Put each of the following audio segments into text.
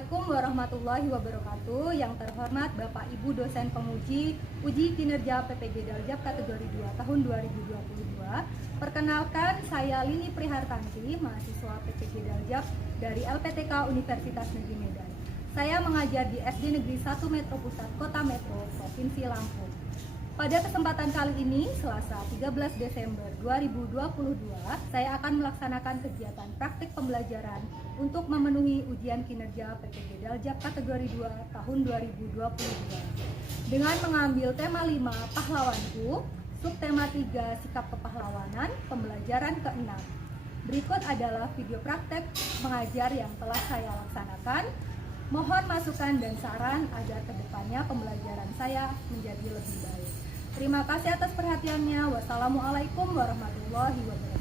Assalamualaikum warahmatullahi wabarakatuh. Yang terhormat Bapak Ibu dosen penguji uji kinerja PPG Daljab kategori 2 tahun 2022. Perkenalkan, saya Lini Prihartanti, mahasiswa PPG Daljab dari LPTK Universitas Negeri Medan. Saya mengajar di SD Negeri 1 Metro Pusat Kota Metro, Provinsi Lampung. Pada kesempatan kali ini, Selasa 13 Desember 2022, saya akan melaksanakan kegiatan praktik pembelajaran untuk memenuhi ujian kinerja PPG Daljab kategori 2 tahun 2022 dengan mengambil tema 5 Pahlawanku, subtema 3 Sikap Kepahlawanan, pembelajaran ke-6. Berikut adalah video praktek mengajar yang telah saya laksanakan. Mohon masukan dan saran agar kedepannya pembelajaran saya menjadi lebih baik. Terima kasih atas perhatiannya. Wassalamualaikum warahmatullahi wabarakatuh.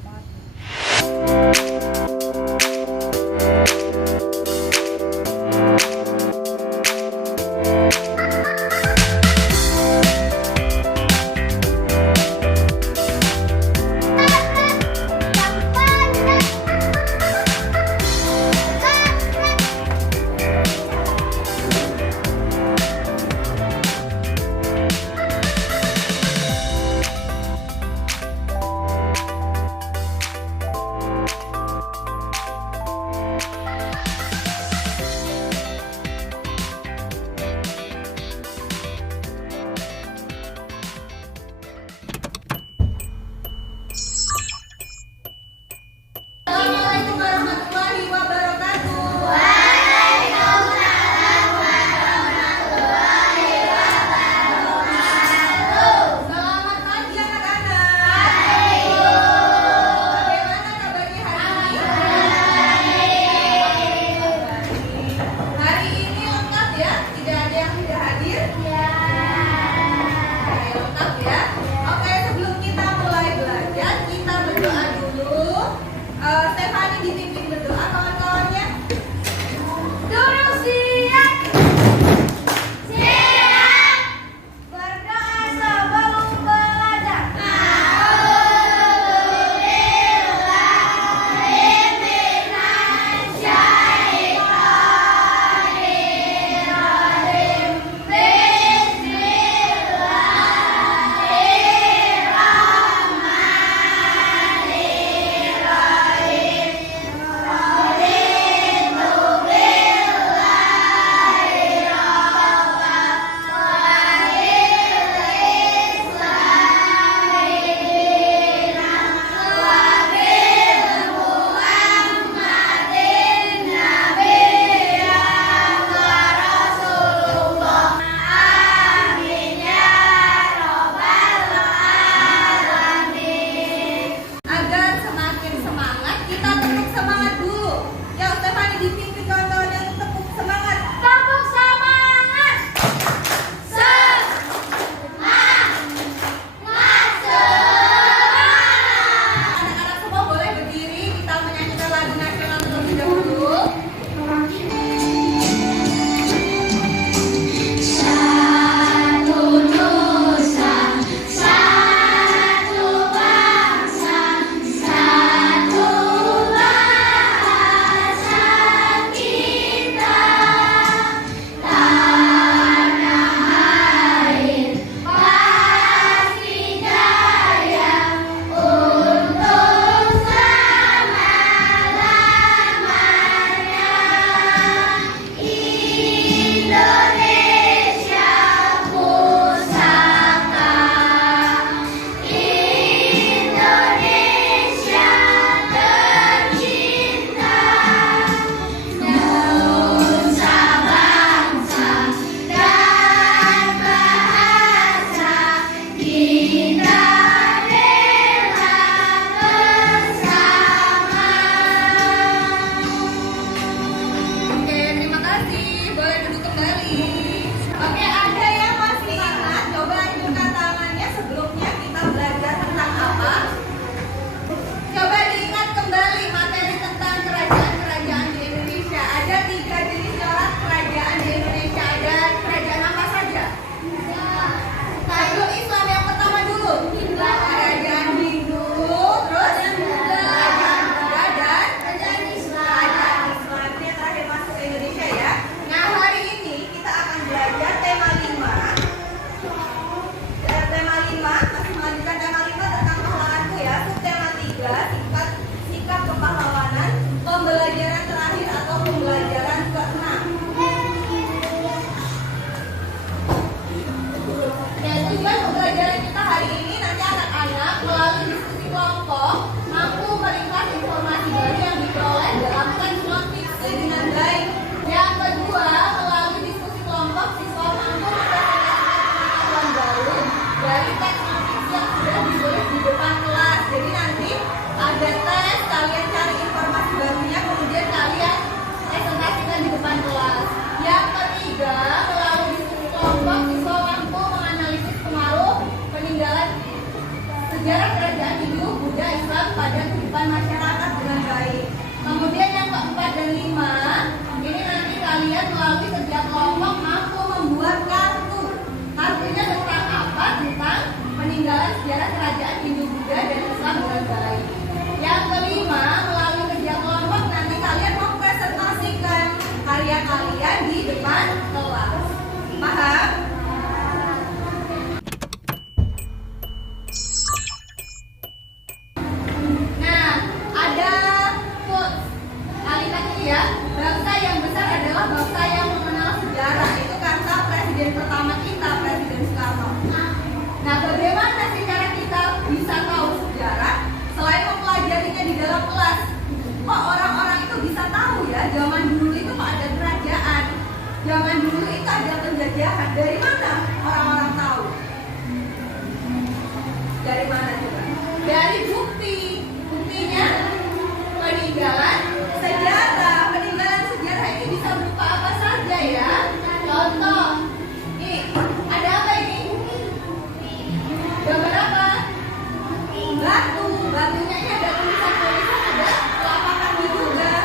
kalian di depan kelas. Paham? Nah, ada quotes. Kalimat ini ya, bangsa yang besar adalah bangsa yang mengenal sejarah. Itu kata presiden pertama kita, Presiden Soekarno. Nah, bagaimana sih cara kita bisa tahu sejarah selain mempelajarinya di dalam kelas? Kok orang-orang itu bisa tahu ya, zaman dulu itu kok ada kerajaan, zaman dulu itu ada penjajahan. Dari mana orang-orang tahu? Dari mana coba? Dari bukti. Buktinya peninggalan sejarah. Peninggalan sejarah ini bisa berupa apa saja ya? Contoh, nih, ada apa ini? Gambar apa? Batu. Batunya ini ada tulisan-tulisan, ada telapak kaki juga.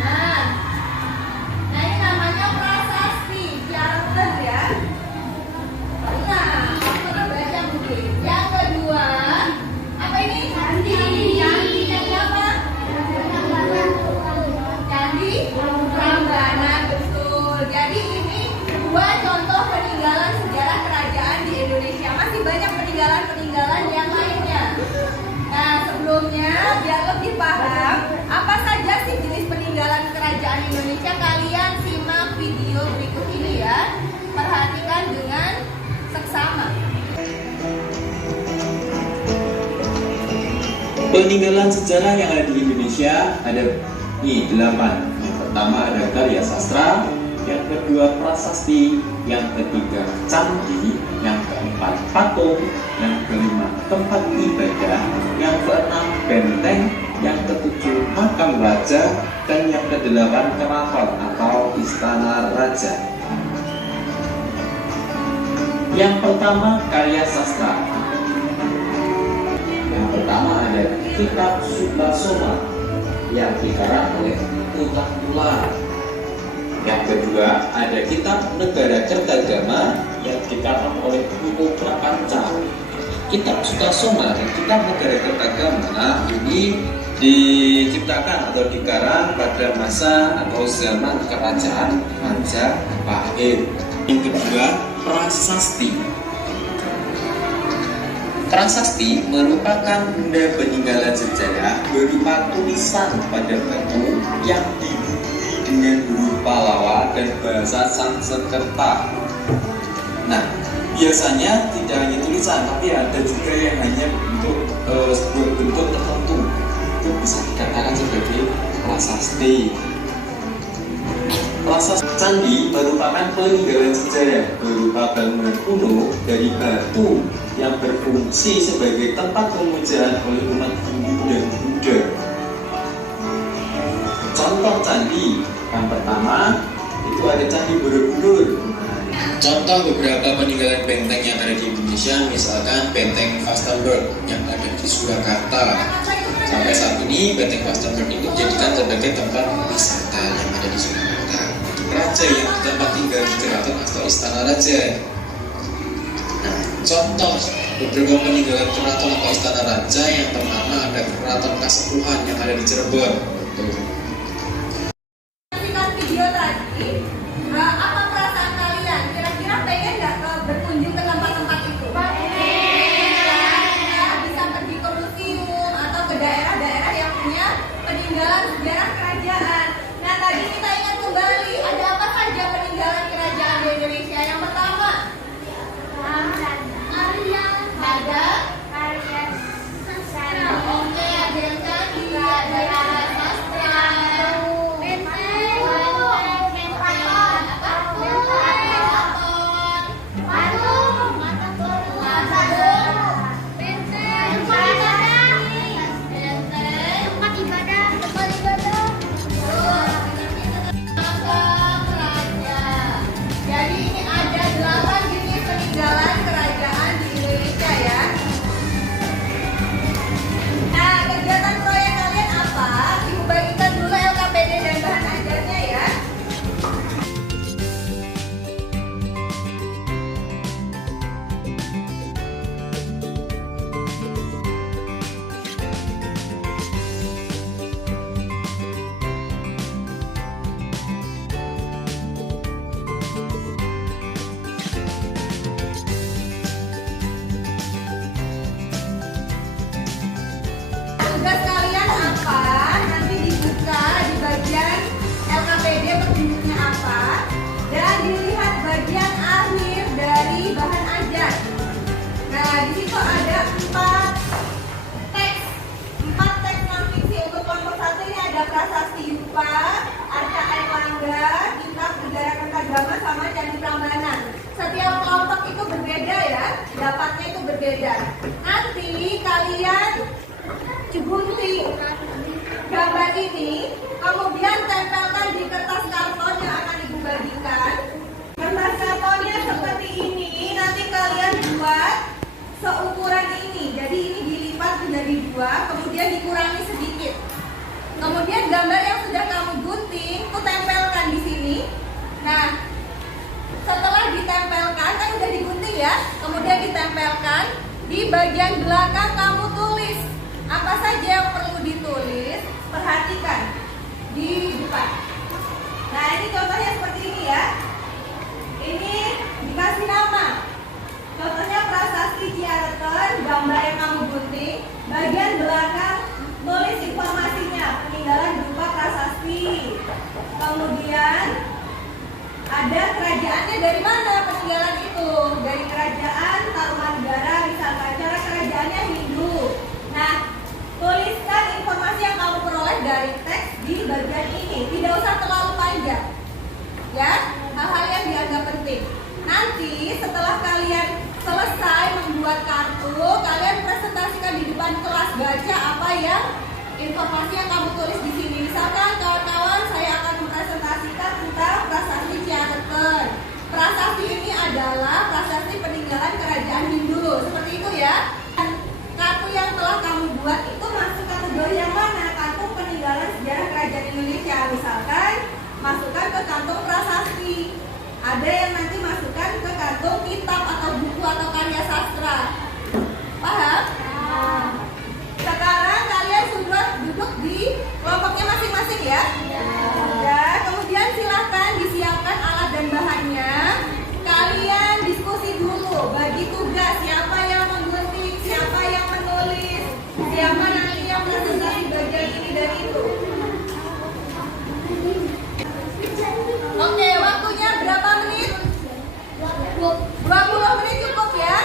Nah, ini namanya prasasti, charter ya. Nah, aku baca mungkin. Yang kedua, apa ini? Candi. Candi apa? Candi Prambanan, betul. Jadi ini dua contoh peninggalan sejarah kerajaan di Indonesia. Masih banyak peninggalan-peninggalan yang lainnya. Nah, sebelumnya biar lebih paham apa saja sih jenis peninggalan kerajaan Indonesia, kalian simak video berikut ini ya. Perhatikan dengan seksama. Peninggalan sejarah yang ada di Indonesia ada 8. Yang pertama ada karya sastra, yang kedua prasasti, yang ketiga candi, yang keempat patung, yang kelima tempat ibadah, yang keenam benteng, yang ketujuh makam raja, dan yang kedelapan keraton atau istana raja. Yang pertama karya sastra. Yang pertama ada Kitab Sutasoma yang dikarang oleh Utang Ular. Yang kedua ada Kitab Negara Kertagama yang dikarang oleh Buku Prapanca. Kitab Sutasoma dan Kitab Negara Kertagama ini diciptakan atau dikarang pada masa atau zaman kerajaan Majapahit. Yang kedua prasasti. Prasasti merupakan benda peninggalan sejarah berupa tulisan pada batu yang dibumbui dengan huruf Pallawa dan bahasa Sanskerta. Nah, biasanya tidak hanya tulisan, tapi ada juga yang hanya bentuk sebuah bentuk tertentu. Itu bisa dikatakan sebagai prasasti. Prasasti candi merupakan peninggalan sejarah berupa bangunan kuno dari batu yang berfungsi sebagai tempat pemujaan oleh umat Hindu dan Buddha. Contoh candi yang pertama itu ada Candi Borobudur. Contoh beberapa peninggalan benteng yang ada di Indonesia, misalkan Benteng Vastenburg yang ada di Surakarta. Sampai saat ini Benteng Vastenburg ini dijadikan sebagai tempat wisata yang ada di Surakarta. Raja yang tempat tinggal di keraton atau istana raja. Nah, contoh beberapa peninggalan keraton atau istana raja yang pertama ada Keraton Kasepuhan yang ada di Cirebon. Video tadi, apa perasaan kalian? Kira-kira pengen nggak berkunjung ke tempat-tempat itu? Bisa pergi ke museum atau ke daerah-daerah yang punya peninggalan sejarah kerajaan. Nah, tadi kita ingat kembali, ada apa saja peninggalan kerajaan di Indonesia? Yang pertama, ada oke, ada yang candi, ada sastra, benteng, berupa Arca Airlangga, Kitab Negara Kertagama, sama Candi Prambanan. Setiap kelompok itu berbeda ya, dapatnya itu berbeda. Nanti kalian gunting gambar ini, kemudian tempelkan di kertas karton yang akan ibu bagikan. Kertas kartonnya seperti ini, nanti kalian buat seukuran ini. Jadi ini dilipat menjadi 2, kemudian dikurangi sedikit. Kemudian gambar yang sudah kamu gunting, itu tempelkan di sini. Nah, setelah ditempelkan, kan udah digunting ya, kemudian ditempelkan di bagian belakang kamu tulis apa saja yang perlu ditulis. Perhatikan di depan. Nah, ini contohnya seperti ini ya. Ini dikasih nama. Contohnya Prasasti Ciareten, gambar yang kamu gunting. Bagian belakang tulis informasinya, peninggalan berupa prasasti. Kemudian ada kerajaannya dari mana peninggalan itu? Dari kerajaan Tarumanegara, misalkan cara kerajaannya Hindu. Nah, tuliskan informasi yang kamu peroleh dari teks di bagian ini. Tidak usah terlalu panjang. Ya, hal-hal yang dianggap penting. Nanti setelah kalian selesai membuat kartu, kalian presentasikan di depan kelas, baca apa yang informasi yang kamu tulis di sini. Misalkan kawan-kawan, saya akan mempresentasikan tentang prasasti Ciareten. Prasasti ini adalah prasasti peninggalan kerajaan Hindu, seperti itu ya. Kartu yang telah kamu buat itu masuk kategori yang mana? Kartu peninggalan sejarah kerajaan Indonesia. Misalkan masukkan ke kantung prasasti. Ada yang nanti masukkan ke kantung kitab atau buku atau karya sastra. Paham? Sekarang kalian sudah duduk di kelompoknya masing-masing ya. Ya, kemudian silakan disiapkan alat dan bahannya. Kalian diskusi dulu, bagi tugas siapa yang menggunting, siapa yang menulis, siapa nanti yang presentasi bagian ini dan itu. Oke, waktunya berapa menit? 20 menit cukup ya.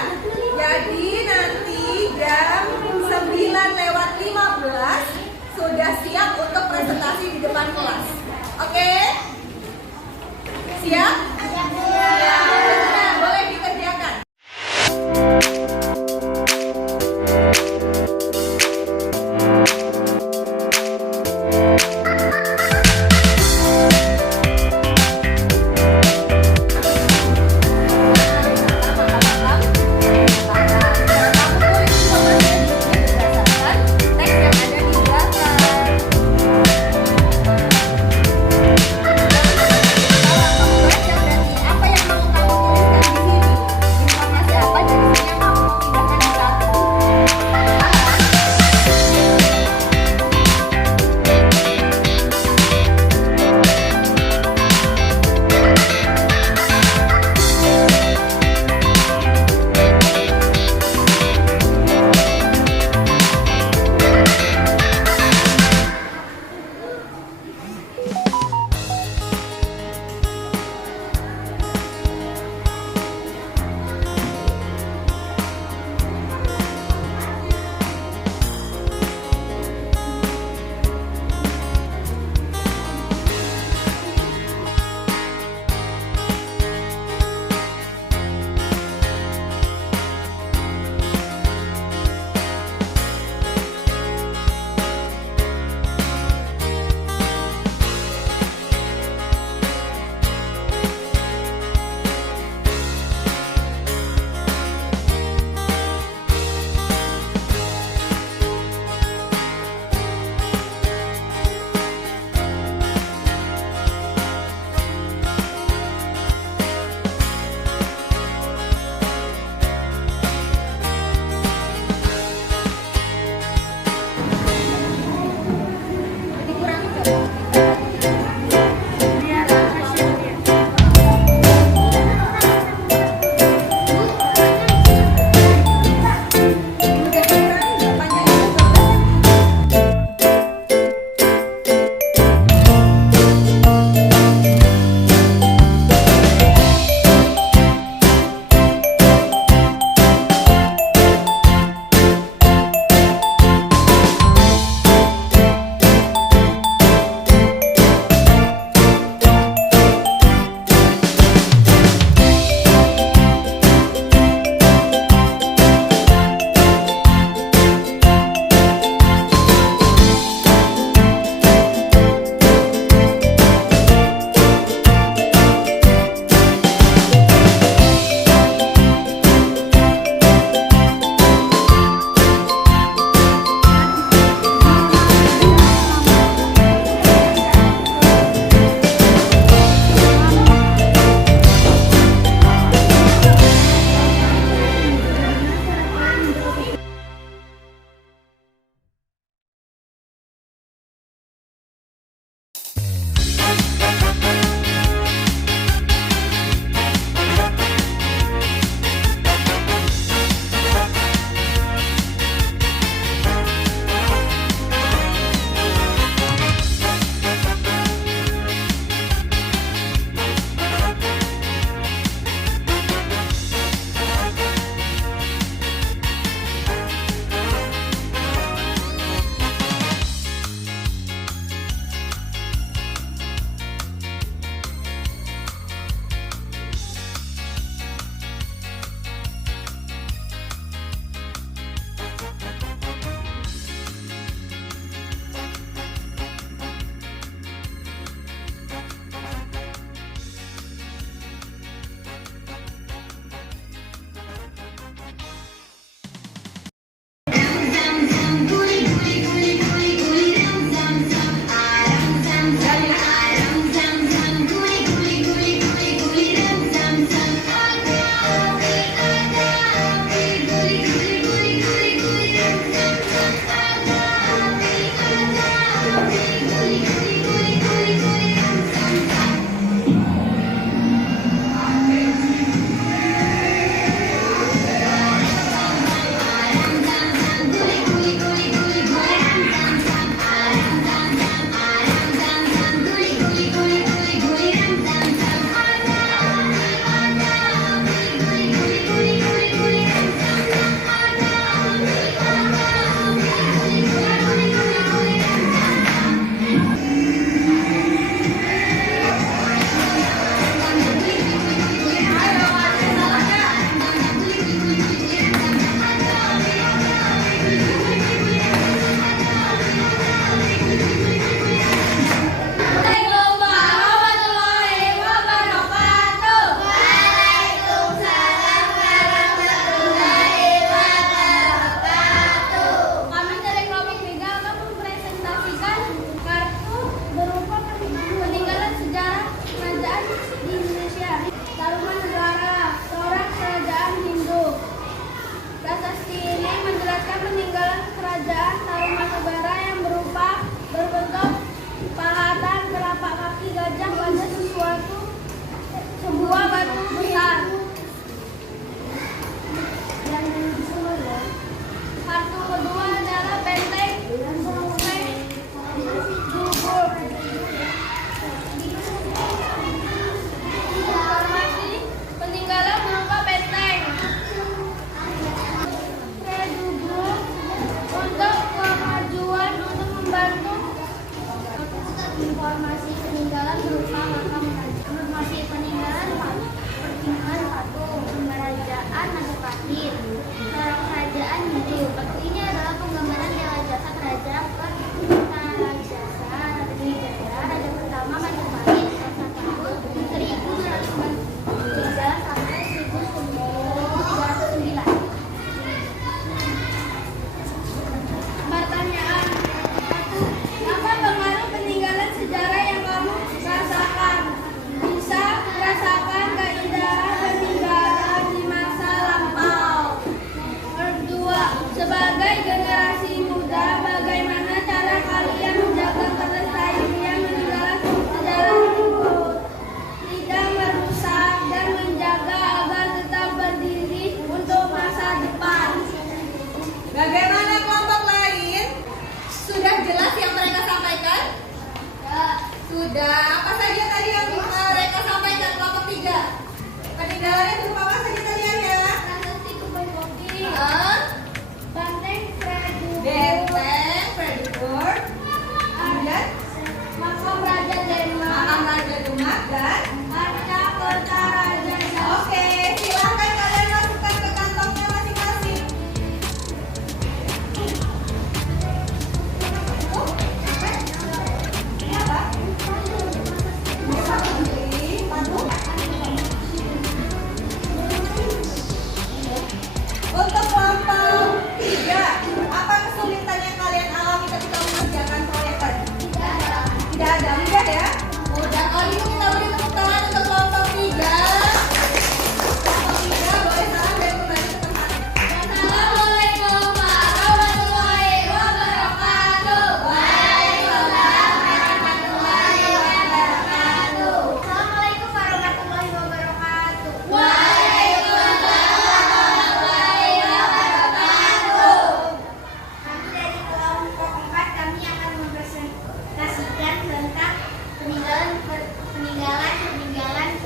Jadi nanti jam 9:15 sudah siap untuk presentasi di depan kelas. Oke? Siap? Siap. Nah, boleh dikerjakan. Baca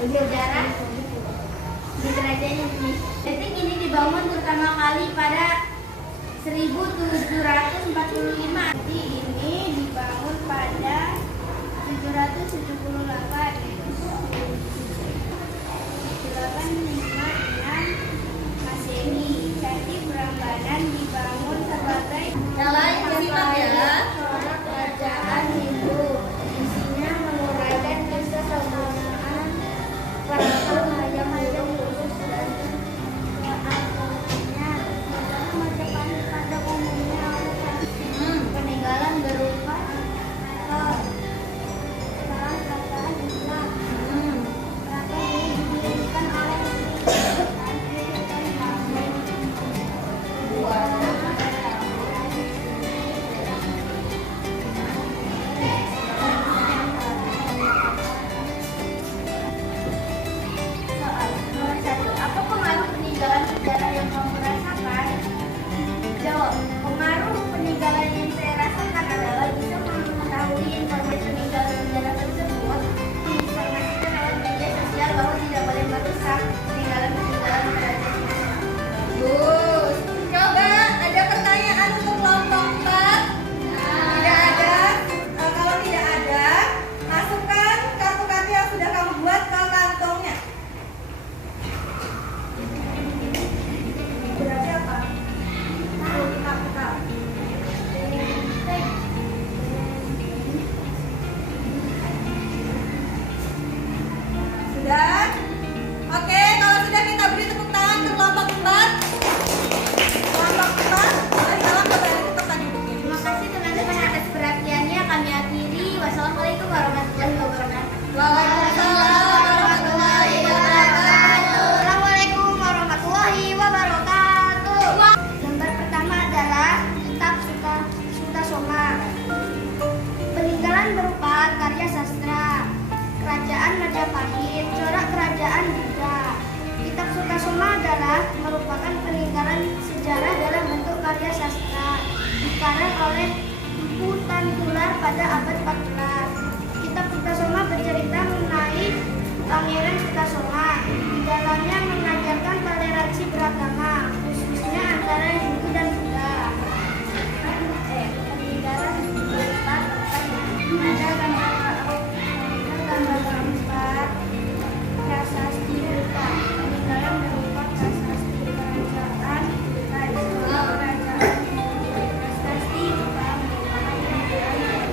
bersejarah di kerajaan Indonesia. Benteng ini dibangun pertama kali pada 1745. Jadi ini dibangun pada 778. 856 Masehi. Candi Prambanan dibangun sebagai Nyalain disimak ya. kerajaan Hindu. Isinya menguraikan kisah kemuliaan para hayam-hayam khusus dan keagamaannya. Negara Majapahit pada umumnya peninggalan berupa kerajaan Islam. Kerajaan ini didirikan oleh Soal nomor 1. Apa pengaruh peninggalan sejarah yang kamu rasakan? Jawab. Pengaruh peninggalan yang saya rasakan adalah bisa mengetahui informasi peninggalan sejarah tersebut, menginformasikan lewat media sosial bahwa tidak boleh merusak peninggalan-peninggalan kerajaan. Bagus. Coba ada pertanyaan untuk kelompok 4? Tidak ada. Kalau tidak ada, masukkan kartu-kartu yang sudah kamu buat ke kantongnya. Berarti apa? Buka. Sudah? Oke, kalau sudah kita beri tepuk tangan ke kelompok 4. Kelompok 4, mari salam kembali ke tempat duduknya. Terima kasih teman-teman atas perhatiannya. Kami akhiri. Wassalamualaikum warahmatullahi wabarakatuh. Waalaikumsalam warahmatullahi wabarakatuh. Assalamualaikum warahmatullahi wabarakatuh. Gambar pertama adalah kitab Sutasoma. Peninggalan berupa karya sastra Kerajaan Majapahit, corak kerajaan Buddha. Kitab Sutasoma adalah merupakan peninggalan sejarah dalam bentuk karya sastra dikarang oleh Empu Tantular pada abad 14. Kitab Sutasoma bercerita mengenai Pangeran Sutasoma. Di dalamnya mengajarkan toleransi beragama, khususnya antara Hindu dan Buddha. Peninggalan berupa ada gambar keempat, prasasti Buddha. Peninggalan berupa prasasti kerajaan Buddha. Kerajaan prasasti Buddha merupakan peninggalan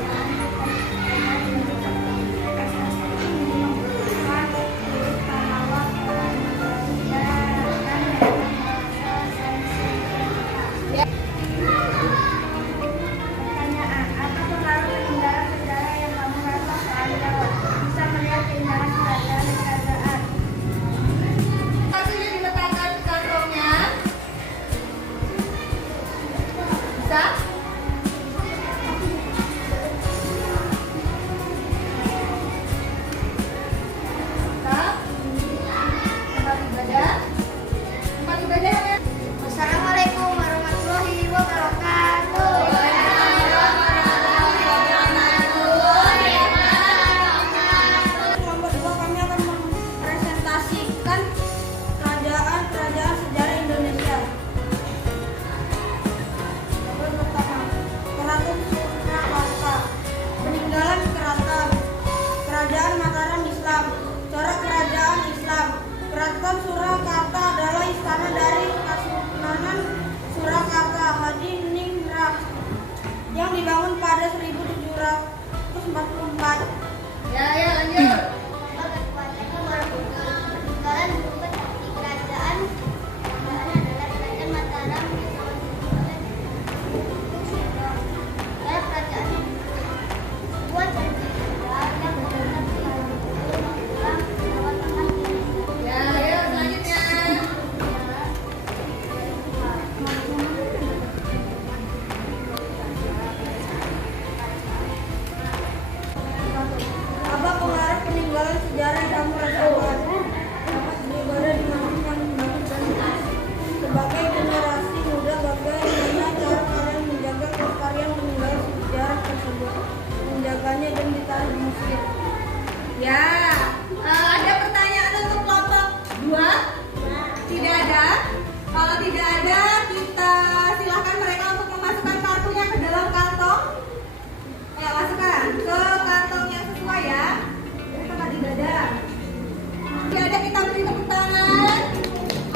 kita beri tepuk tangan.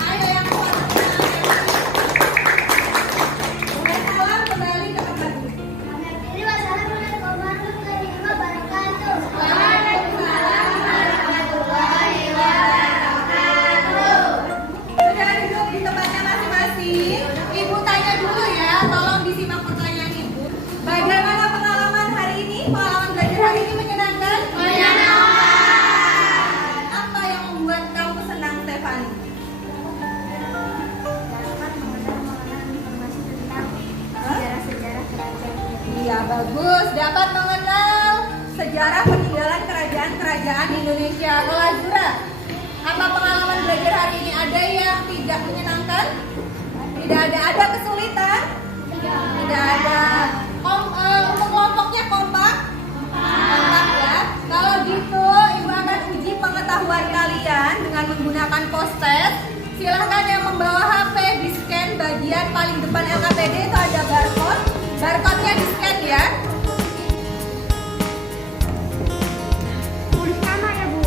Ayo yang kuat. Mulai salam kembali ke tempat duduk. Ini wassalamualaikum warahmatullahi wabarakatuh. Waalaikumsalam warahmatullahi wabarakatuh. Sudah duduk di tempatnya masing-masing. Ibu tanya dulu ya, tolong disimak pertanyaan Ibu. Bagaimana pengalaman hari ini? Pengalaman belajar hari ini menyenangkan? Apa yang membuat kamu senang, Stefani? Dapat mengenal informasi tentang sejarah-sejarah kerajaan. Iya, bagus. Dapat mengenal sejarah peninggalan kerajaan-kerajaan Indonesia. Kalau Azura, apa pengalaman belajar hari ini ada yang tidak menyenangkan? Tidak ada. Ada kesulitan? Tidak ada. Untuk kelompoknya kompak? Kompak ya. Kalau gitu, Ibu akan uji pengetahuan kalian dengan menggunakan post-test. Silahkan yang membawa HP di-scan bagian paling depan LKPD itu ada barcode. Barcode-nya di-scan ya. Tulis nama ya, Bu.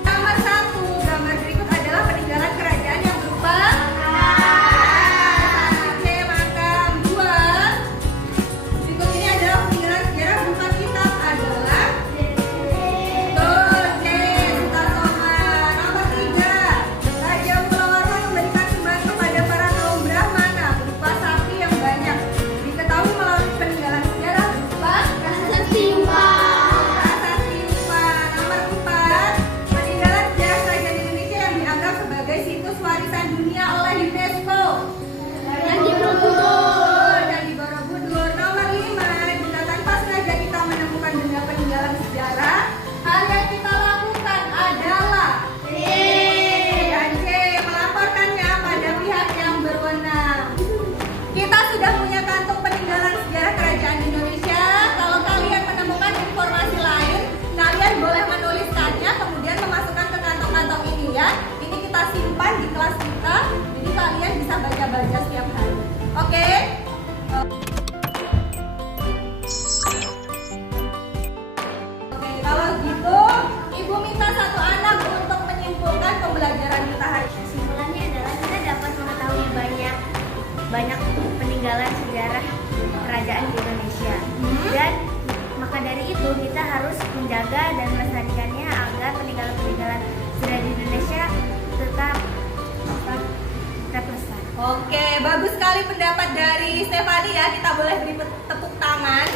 Nomor 1, gambar berikut adalah peninggalan kerajaan yang berupa C. Makam. 2, berikut ini adalah peninggalan sejarah berupa kitab adalah betul, C. Sutasoma. Nomor 3, Raja Pulau Warman memberikan sumbangan kepada para kaum Brahmana berupa sapi yang banyak. Diketahui melalui peninggalan sejarah berupa prasasti Yupa. Nomor 4, peninggalan sejarah kerajaan Indonesia yang dianggap sebagai situs warisan dunia oleh UNESCO. Candi Borobudur. Nomor 5, jika tanpa sengaja kita menemukan benda peninggalan sejarah, hal yang kita lakukan adalah dan C, melaporkannya pada pihak yang berwenang. Kita sudah punya kantung peninggalan sejarah kerajaan Indonesia. Kalau kalian menemukan informasi lain, kalian boleh menuliskannya kemudian memasukkan ke kantong-kantong ini ya. Ini kita simpan di kelas kita, jadi kalian bisa baca-baca setiap hari. Oke? Oke, kalau gitu Ibu minta satu anak untuk menyimpulkan pembelajaran kita hari ini. Kesimpulannya adalah kita dapat mengetahui banyak peninggalan sejarah kerajaan di Indonesia. Dan maka dari itu kita harus menjaga dan melestarikannya agar peninggalan-peninggalan sejarah di Indonesia tetap lestari. Oke, bagus sekali pendapat dari Stefani ya. Kita boleh beri tepuk tangan.